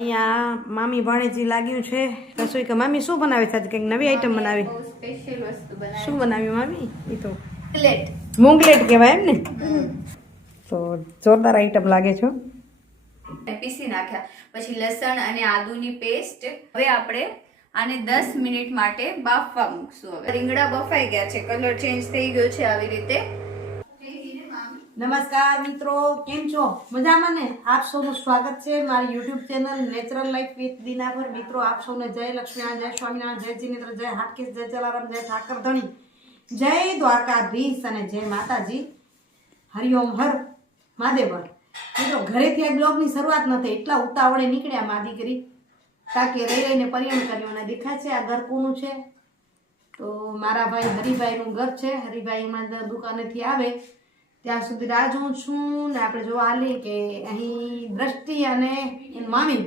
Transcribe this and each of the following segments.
અહીંયા મામી ભાણેજી લાગ્યું છે. રસોઈ કે મામી શું બનાવે છે? કંઈક નવી આઈટમ બનાવી. શું સ્પેશિયલ વસ્તુ બનાવી શું મામી? એ તો મુંગલેટ મૂંગલેટ કહેવાય એમ ને? તો જોરદાર આઈટમ લાગે છો પીસી નાખ્યા. પછી લસણ અને આદુની પેસ્ટ હવે આપણે આને 10 મિનિટ માટે બાફવા મૂકશું હવે. રીંગણા બફાઈ ગયા છે. કલર ચેન્જ થઈ ગયો છે આવી રીતે. નમસ્કાર મિત્રો, કેમ છો? મજામાં ને? આપ સૌનું સ્વાગત છે મારી YouTube channel natural life with Dina પર. મિત્રો, આપ સૌને જય લક્ષ્મીનારાયણ, જય સ્વામિનારાયણ, જય જીનેન્દ્ર, જય હાટકેશ જય જલારામ, જય ઠાકર ધણી, જય દ્વારકાધીશ અને જય માતાજી. હરિઓમ હર મહાદેવર મિત્રો, ઘરેથી આ બ્લોગની શરૂઆત નથી એટલા ઉતાવળે નીકળ્યા મા દીકરી. તાકે રહી રહીને પરિણામ કર્યું અને દેખાય છે આ ઘર કોનું છે. તો મારા ભાઈ હરિભાઈનું ઘર છે. હરિભાઈ એમાં દુકાનેથી આવે. ત્યાં સુધી રાહ જોઉં છું ને આપણે જોવા હાલી કે અહીં દ્રષ્ટિ અને એની મામી,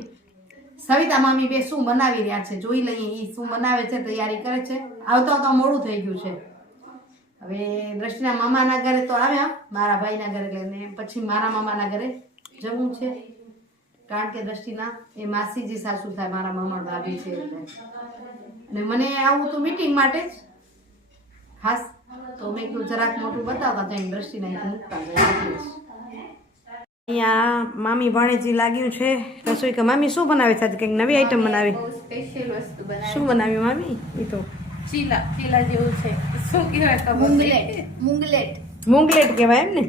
સવિતા મામી બે શું બનાવી રહ્યા છે? જોઈ લઈએ એ શું બનાવે છે, તૈયારી કરે છે? આવતો આવતા મોડું થઈ ગયું છે. હવે દ્રષ્ટિના મામાના ઘરે તો આવ્યા, મારા ભાઈના ઘરે લઈને પછી મારા મામાના ઘરે જવું છે. કારણ કે દ્રષ્ટિના એ માસીજી સાસુ થાય, મારા મામા ભાભી છે, એટલે. અને મને આવું તો મીટિંગ માટે જ ખાસ તો મેં કીધું જરાક મોટું બતાવતા તો એની દ્રષ્ટિને મૂકતા. અહીંયા મામી ભાણેજી લાગ્યું છે. રસોઈ કે મામી શું બનાવે છે? કંઈક નવી આઈટમ બનાવી. સ્પેશિયલ વસ્તુ બનાવી શું બનાવ્યું મામી? એ તો. ચીલા ચીલા જેવું છે. શું કહેવાય મુંગલેટ મુંગલેટ. મુંગલેટ કહેવાય એમ ને?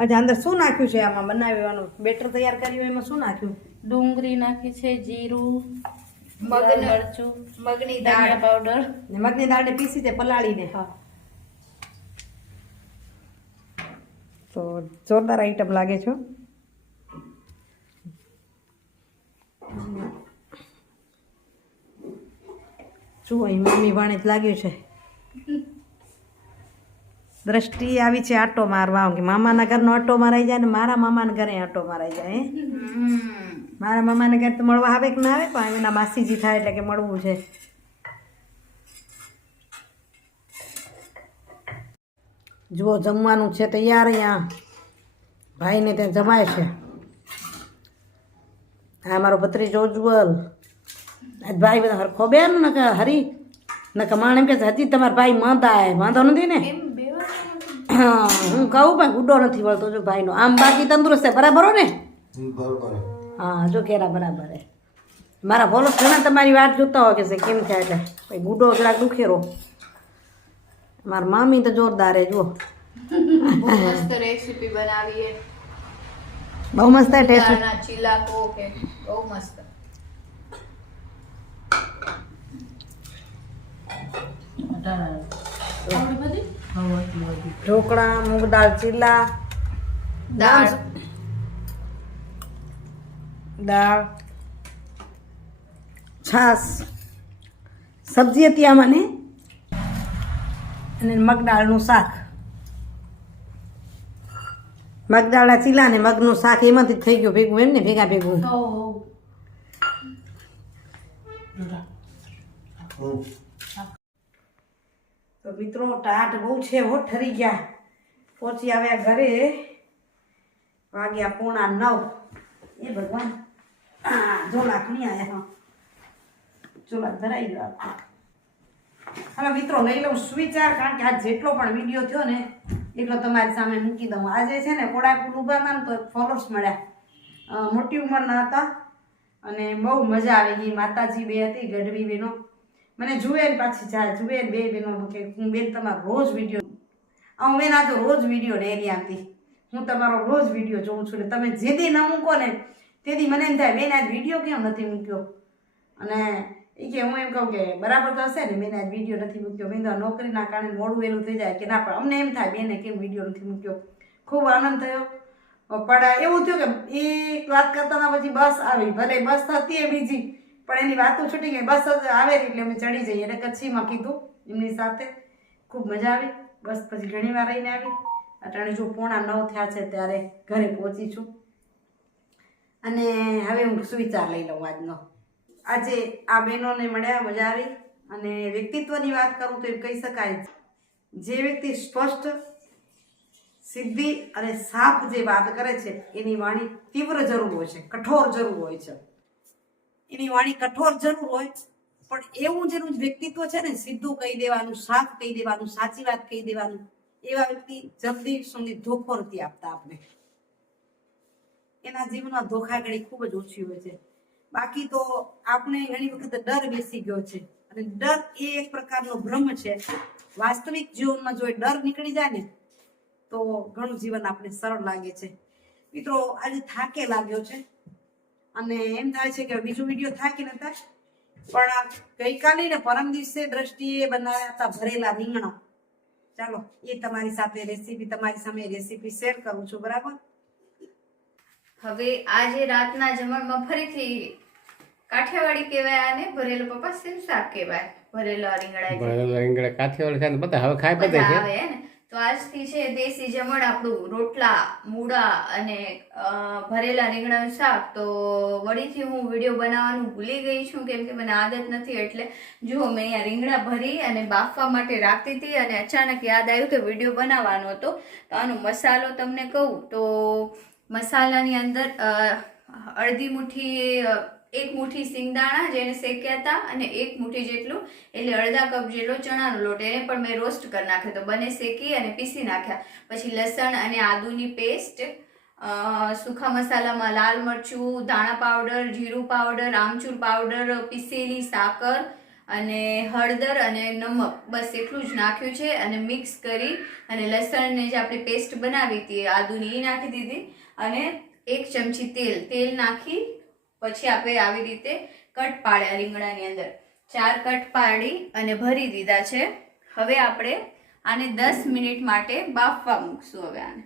આજે અંદર શું નાખ્યું છે આમાં બનાવવાનું? બેટર તૈયાર કર્યું એમાં શું નાખ્યું? ડુંગળી નાખી છે જીરું મગ મરચું મગની દાળ દાળ. પાવડર ને મગની દાળને પીસી તે પલાળીને. હા. તો જોરદાર આઈટમ લાગે છો શું અહીં મમ્મી ભાણે જ લાગ્યું છે. દ્રષ્ટિ આવી છે આટો મારવા. કે મામાના ઘરનો આટો મારાઈ જાય ને મારા મામાના ઘરે આટો મારાઈ જાય? મારા મામાના ઘરે તો મળવા આવે કે ના આવે? પણ એના માસીજી થાય એટલે કે મળવું છે. જુઓ જમવાનું છે તૈયાર અહીંયા. ભાઈને ત્યાં જમાય છે. હા મારો ભત્રીજો ઉજ્જવલ. આજ ભાઈ બધા હરખો બેન ને કે હરી ને કે માણ એમ કે છે, હજી તમારા ભાઈ માંદા વાંધો નથી ને? હા, હું કહું પણ ગુડો નથી વળતો જો ભાઈનો. આમ બાકી તંદુરસ્ત છે બરાબર હો ને હા જો કેરા બરાબર હે મારા બોલો ઘણા તમારી વાત જોતા હોય કે છે કેમ થાય એટલે ભાઈ ગુડો જરાક દુખેરો. મારા મામી તો જોરદાર હે જુઓ. બહુ મસ્ત રેસીપી બનાવીએ. બહુ મસ્ત ટેસ્ટ દાળના ચીલા કહો કે બહુ મસ્ત. ઢોકળા મૂંગ દાળ ચીલા દાળ. દાળ છાસ સબ્જી હતી આમાં ને અને મગદાળનું શાક. મગદાળના ચીલા ને મગનું શાક એમાંથી જ થઈ ગયું ભેગું એમ ને ભેગા ભેગું. તો મિત્રો ટાટ બહુ છે હો ઠરી ગયા. પહોંચી આવ્યા ઘરે વાગ્યા પોણા નવ. એ ભગવાન. ઝોલા ખણી આયા. ઝોલા ધરાઈ ગયો હાલો મિત્રો, લઈ લઉં સુવિચાર કારણ કે આ જેટલો પણ વીડિયો થયો ને, એટલો તમારી સામે મૂકી દઉં. આજે છે ને કોડાપુર ઊભામાં ને તો ફોલોઅર્સ મળ્યા. મોટી ઉંમરના હતા અને બહુ મજા આવી ગઈ. માતાજી બે હતી, ગઢવી બેનો. મને જુએ પાછી જાય જુએ બે બેનો કે હું બેન તમારો રોજ વીડિયો હું બેન આજે રોજ વીડિયો ડેરી એરિયાથી હું તમારો રોજ વીડિયો જોઉં છું ને તમે જે દી ન મૂકો ને તેથી મને એમ થાય, બેન આજ વીડિયો કેમ નથી મૂક્યો? અને એ કે હું એમ કહું કે બરાબર તો હશે ને, મેં આજ વીડિયો નથી મૂક્યો. મેં તો નોકરીના કારણે મોડું વહેલું થઈ જાય કે ના, પણ અમને એમ થાય, બેને કેમ વીડિયો નથી મૂક્યો? ખૂબ આનંદ થયો. પણ એવું થયું કે એ વાત કરતા પછી બસ આવી. ભલે બસ હતી એ બીજી, પણ એની વાતો છૂટી ગઈ. બસ આવે એટલે અમે ચડી જઈએ. એટલે કચ્છીમાં કીધું એમની સાથે. ખૂબ મજા આવી. બસ પછી ઘણી વાર રહીને આવી. અટાણે જો પોણા નવ થયા છે ત્યારે ઘરે પહોંચી છું. અને હવે હું સુવિચાર લઈ લઉં આજનો. આજે આ બહેનોને મળ્યા, મજા આવી. અને વ્યક્તિત્વની વાત કરું તો એમ કહી શકાય જે વ્યક્તિ સ્પષ્ટ, સિદ્ધિ અને સાફ જે વાત કરે છે, એની વાણી તીવ્ર જરૂર હોય છે, કઠોર જરૂર હોય છે. એની વાણી કઠોર જરૂર હોય, પણ એવું જેનું વ્યક્તિત્વ છે ને, સીધું કહી દેવાનું, સાફ કહી દેવાનું, સાચી વાત કહી દેવાનું, એવા વ્યક્તિ જલ્દી સુધી ધોખો નથી આપતા આપણે. એના જીવનમાં ધોખાગડી ખૂબ જ ઓછી હોય છે. બાકી તો આપણે ઘણી વખત ડર બેસી ગયો છે. અને ડર એ એક પ્રકારનો ભ્રમ છે. વાસ્તવિક જીવનમાં જો ડર નીકળી જાય ને, તો ઘણું જીવન આપણે સરળ લાગે છે. મિત્રો, આજે થાકે લાગ્યો છે. અને એમ થાય છે કે બીજો વીડિયો થાકી નતા પણ ગઈકાલે ને પરમ દિવસે દ્રષ્ટિએ બનાવ્યા હતા ભરેલા રીંગણા. ચાલો, એ તમારી સાથે રેસીપી તમારી સામે રેસીપી શેર કરું છું, બરાબર? હવે આજે રાતના જમણમાં ફરીથી કાઠિયાવાડી કહેવાય અને ભરેલો પપ્પા શેનું શાક કહેવાય. ભરેલા રીંગણા. ભરેલા રીંગણા કાઠિયાવાડી ખાય બધા હવે ખાય બધે આવે ને. તો આજથી છે દેશી જમણ આપણું રોટલા મૂળા અને ભરેલા રીંગણાનું શાક. તો વળીથી હું વીડિયો બનાવવાનું ભૂલી ગઈ છું કેમ કે મને આદત નથી એટલે જુઓ મેં અહીંયા રીંગણા ભરી અને બાફવા માટે રાખતી હતી અને અચાનક યાદ આવ્યું કે વીડિયો બનાવવાનો હતો તો આનો મસાલો તમને કહું તો મસાલાની અંદર અ, અડધી મુઠ્ઠી એક મુઠ્ઠી સિંગદાણા જેને શેક્યા હતા અને એક મુઠ્ઠી જેટલું, એટલે અડધા કપ જેટલો ચણાનો લોટ. એને પણ મેં રોસ્ટ કરી નાખ્યો તો બંને શેકી અને પીસી નાખ્યા. પછી લસણ અને આદુની પેસ્ટ સૂખા મસાલામાં લાલ મરચું, ધાણા પાવડર, જીરું પાવડર, આમચૂર પાવડર, પીસેલી સાકર અને હળદર અને નમક. બસ એટલું જ નાખ્યું છે અને મિક્સ કરી અને લસણને જે આપણે પેસ્ટ બનાવી હતી આદુની એ નાખી દીધી. અને એક ચમચી તેલ. તેલ નાખી પછી આપણે આવી રીતે કટ પાડ્યા રીંગણાની અંદર. ચાર કટ પાડી અને ભરી દીધા છે. હવે આપણે આને દસ મિનિટ માટે બાફવા મૂકશું હવે આને.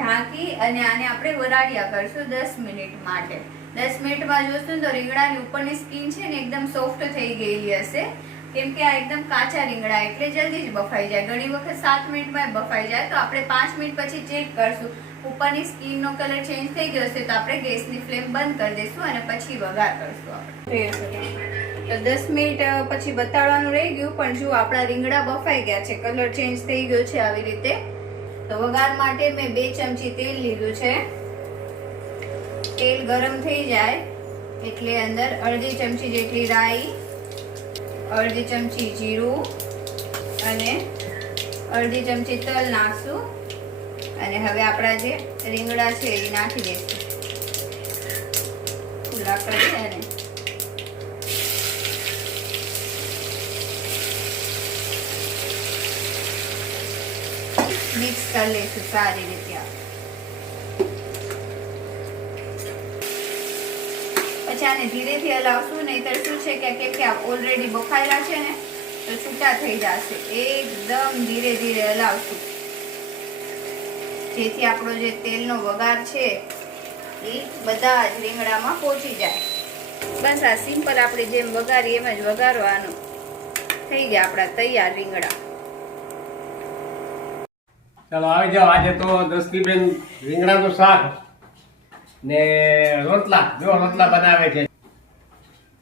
ઢાંકી અને આને આપણે વરાળિયા કરશું દસ મિનિટ માટે. દસ મિનિટમાં જોશું તો રીંગણાની ઉપરની સ્કીન છે ને એકદમ સોફ્ટ થઈ ગયેલી હશે. કેમ કે આ એકદમ કાચા રીંગણા, એટલે જલ્દી જ બફાઈ જાય. ઘણી વખત સાત મિનિટમાં બફાઈ જાય. તો આપણે પાંચ મિનિટ પછી ચેક કરશું. ઉપરની સ્કીનનો કલર ચેન્જ થઈ ગયો છે તો આપણે ગેસની ફ્લેમ બંધ કરી દઈશું અને પછી વઘાર કરશું આપણે. તો દસ મિનિટ પછી બતાડવાનું રહી ગયું, પણ જો આપણા રીંગણા બફાઈ ગયા છે. કલર ચેન્જ થઈ ગયો છે આવી રીતે. તો વઘાર માટે મેં બે ચમચી તેલ લીધું છે. તેલ ગરમ થઈ જાય એટલે અંદર અડધી ચમચી જેટલી રાઈ, અડધી ચમચી જીરું અને અડધી ચમચી તલ નાખશું. અને હવે આપણા જે રીંગણા છે એ નાખી દઈશું ખુલ્લા કરી મિક્સ કરી લઈશું સારી રીતે. પછી આને ધીરેથી હલાવશું, નહીતર શું છે કે કે ઓલરેડી બફાયેલા છે ને, તો છૂટા થઈ જશે. એકદમ ધીરે ધીરે હલાવશું. જેથી આપણો જે તેલનો વઘાર છે એ બધા જ રીંગણામાં પહોંચી જાય. બસ આ સિમ્પલ આપણે જેમ વઘારીએ એમ જ વઘારવાનું થઈ ગયા આપણા તૈયાર રીંગણા. ચાલો, આવી જાઓ. આજે તો દ્રષ્ટિબેન રીંગણાનું શાક ને રોટલા. જો રોટલા બનાવે છે.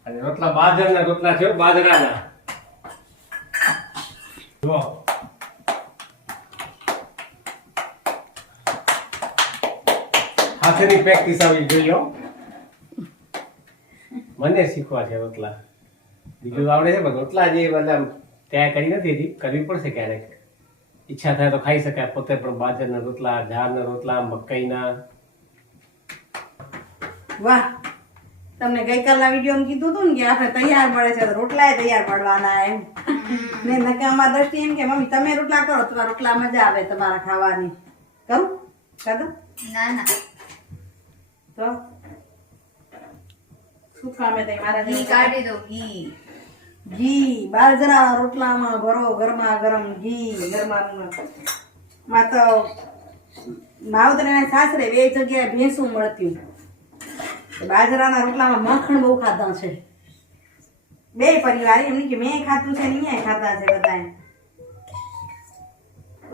અને રોટલા બાજરાના રોટલા છે બાજરાના. જો. હાથેની પ્રેક્ટિસ આવી જોઈ. મને શીખવા છે રોટલા. બીજું આવડે છે પણ રોટલા જે બધા ત્યાં કરી નથી કરવી પડશે ક્યારેક. ઈચ્છા થાય તો ખાઈ શકાય પોતે પણ બાજરના રોટલા ઝાડના રોટલા મકાઈના. વાહ. તમને ગઈકાલના વીડિયો કીધું હતું ને કે આપણે તૈયાર પડે છે તો રોટલા તૈયાર પડવાના એમ. ને નકામા દ્રષ્ટિ એમ કે મમ્મી તમે રોટલા કરો તમારા રોટલા મજા આવે તમારા ખાવાની. કરું? કદમ ના ના. તો શું ખામે તઈ મારા ઘી કાઢી દો ઘી. ઘી. બાજરા રોટલામાં ભરો ગરમા ગરમ ઘી ગરમા માં તો માવતર અને સાસરે બે જગ્યાએ ભેંસું મળતી. બાજરાના રોટલામાં મખણ બહુ ખાધા છે. બે પરિવાર એમ નહીં કે મેં ખાધું છે ને અહીંયા ખાતા છે બધાએ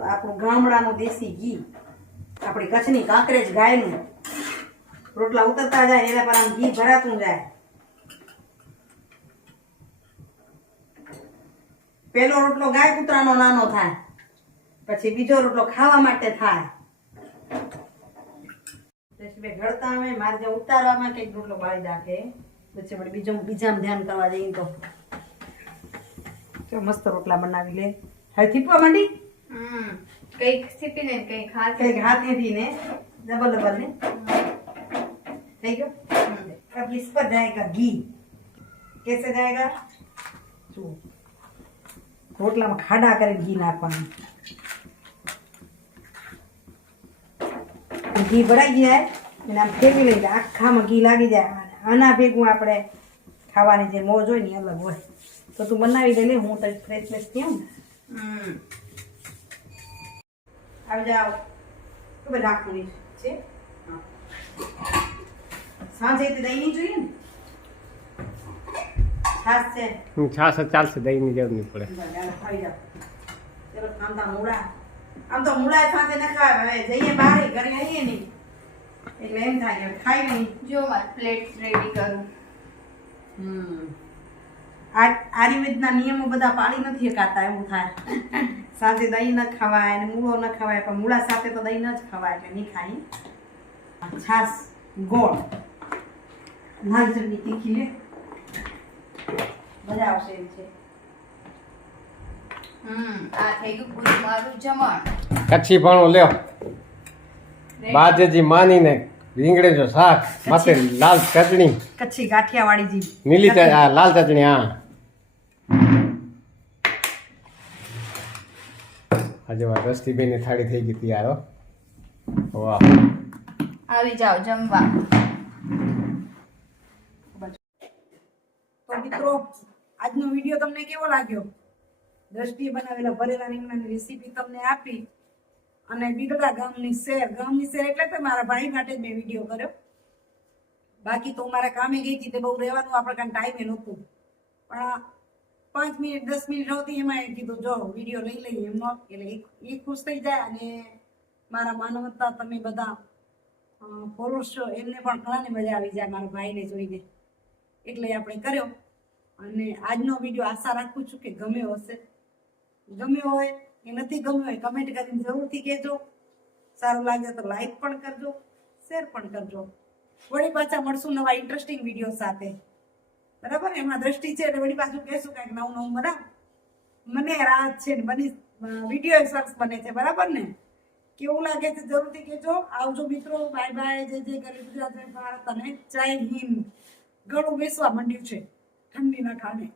આપણું ગામડાનું દેશી ઘી આપણી કચ્છની કાંકરેજ ગાયનું. રોટલા ઉતરતા જાય એના પર આમ ઘી ભરાતું જાય. પેલો રોટલો ગાય કૂતરાનો નાનો થાય પછી બીજો રોટલો ખાવા માટે થાય. બે ઘડતા અમે મારે જે ઉતારવામાં કંઈક રોટલો બાળી નાખે પછી વળી બીજો બીજામાં ધ્યાન કરવા જઈએ તો જો મસ્ત રોટલા બનાવી લે. હવે થીપવા માંડી? કંઈક સીપી ને કંઈક હાથ કંઈક હાથેથી ને ડબલ ડબલ ને? થઈ ગયો अब इस पर जाएगा घी कैसे जाएगा જો રોટલામાં ખાડા કરીને ઘી નાખવાનું ઘી ભરાઈ જાય અને આમ ફેરવી લઈએ આખામાં ઘી લાગી જાય અને આના ભેગું આપણે ખાવાની જે મોજ હોય ને એ અલગ હોય તો તું બનાવી દે ને હું તો ફ્રેશ ફ્રેશ થયું ને હમ આવી જાઓ તો બધા રાખવાની છે હા. સાંજે તે દહીં નહીં જોઈએ ને છાશ છે હમ, છાશ જ ચાલશે દહીંની જરૂર નહીં પડે બરાબર, આવી જાઓ ચલો ખામતા મૂળા આમ તો મૂળા સાથે ન ખાવે હવે જઈએ બહાર ઘરે આવીએ નહીં એટલે એમ થાય કે ખાઈ નહીં જો મારે પ્લેટ રેડી કરું હમ આ આયુર્વેદના નિયમો બધા પાળી નથી શકાતા એવું થાય સાંજે દહીં ન ખવાય અને મૂળો ન ખવાય પણ મૂળા સાથે તો દહીં ન જ ખવાય એટલે નહીં ખાઈ છાશ ગોળ લાલ ચટણી તીખી લે. મજા આવશે એમ છે. હમ આ થઈ ગયું પૂરું મારું જમણ. કચ્છી ભાણું લ્યો બાજેજી માનીને રીંગણે જો શાક માથે લાલ ચટણી. કચ્છી ગાંઠિયાવાડી જી. નીલી આ લાલ ચટણી હા. આજે રસ્તીબેનની થાળી થઈ ગઈ તી હો. વાહ. આવી જાઓ જમવા. આજનો વીડિયો તમને કેવો લાગ્યો? દ્રષ્ટિએ બનાવેલા ભરેલા રીંગણાની રેસીપી તમને આપી. અને બીગડા ગામની શેર. ગામની શેર એટલે તો મારા ભાઈ માટે જ મેં વીડિયો કર્યો. બાકી તો મારા કામે ગઈ હતી તે બહુ રહેવાનું આપણે કાંઈ ટાઈમે નહોતું. પણ પાંચ મિનિટ, દસ મિનિટ નહોતી એમાં એ કીધું, જો, વીડિયો લઈ લઈએ એમનો એટલે એ- ખુશ થઈ જાય અને મારા માનવતા તમે બધા છો. એમને પણ ઘણાને મજા આવી જાય મારા ભાઈને જોઈને. એટલે આપણે કર્યો. અને આજનો વીડિયો આશા રાખું છું કે ગમ્યો હશે. ગમ્યો હોય કે નથી ગમ્યો હોય કમેન્ટ કરીને જરૂરથી કહેજો. સારું લાગે તો લાઈક પણ કરજો શેર પણ કરજો. વળી પાછા મળશું નવા ઇન્ટરેસ્ટિંગ વીડિયો સાથે. બરાબર? એમાં દ્રષ્ટિ છે એટલે વળી પાછું કહેશું કાંઈક નવું નવું બનાવ. મને રાહત છે ને બની વીડિયો સરસ બને છે, બરાબર ને? કેવું લાગે છે જરૂરથી કહેજો. આવજો મિત્રો બાય બાય જય જય કરી ગુજરાત ભારત અને જય હિન્દ. ગળું બેસવા માંડ્યું છે. ઠંડીના કારણે